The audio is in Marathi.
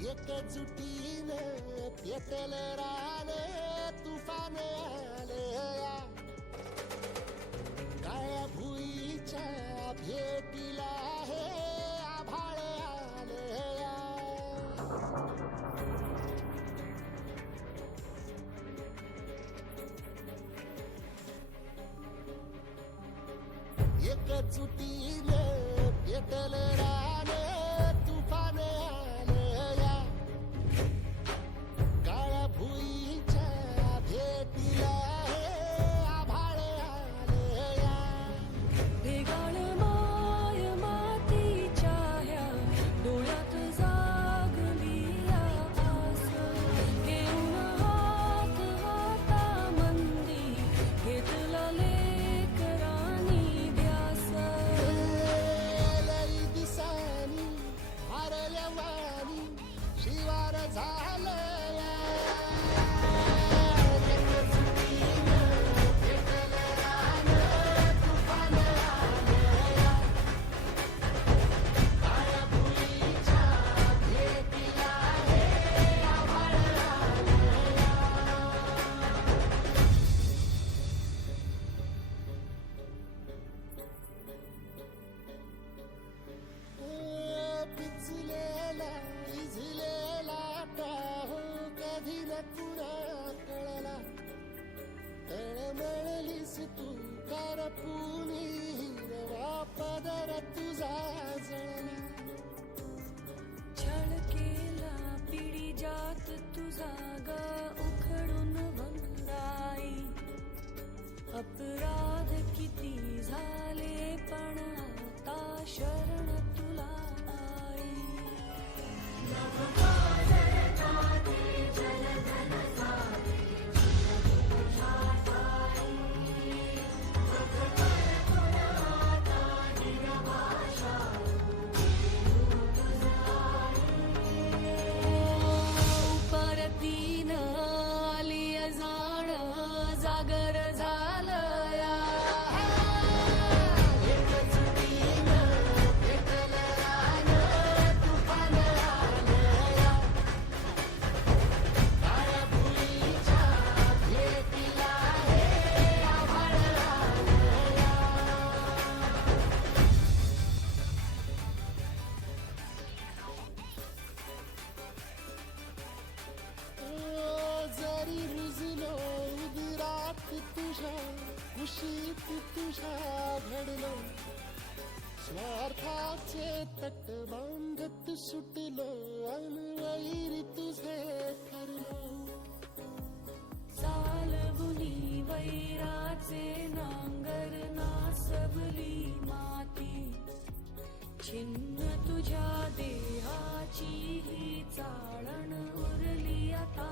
एकजुटीने पेटल राने तुफान आले या काळ्या भुईच्या भेटीला हे आभाळ आले या एकजुटीने पेटल राने तुफान आले या काळ्या भुईच्या भेटीला हे आभाळ आले या भेगाळ माय मातीच्या ह्या डोळ्यात जागली आस घेऊन हात हातामंदी घेतला लेकरांनी ध्यास लई दिसानी हरल्या वाणी शिवार झालं या एकजुटीने पेटल रानं तुफान आलं या काळ्या भुईच्या भेटीला हे आभाळ आलं या पिचलेला इझलेला टाहो कधी न तुला कळला तळमळलीस तू करपुनी हिरवा पदर तुझा जळला छळ केला पिढी जात तुझा ग उखडून वंदाई अपराध किती झाले पण आता शरण तुला आई परतीन आली जाण जागर झालं या एकजुटीने पेटल रानं तुफान आलं या काळ्या भुईच्या भेटीला हे आभाळ आलं या जरी रुजलो उदरात तुझ्या कुशीत तुझ्या घडलो स्वार्थाचे तट बांधत सुटलो अनवैरी तुझे ठरलो चालवुनी वैराचे नांगर नासवली माती छिन्न तुझ्या देहाची ही चाळण उरली आता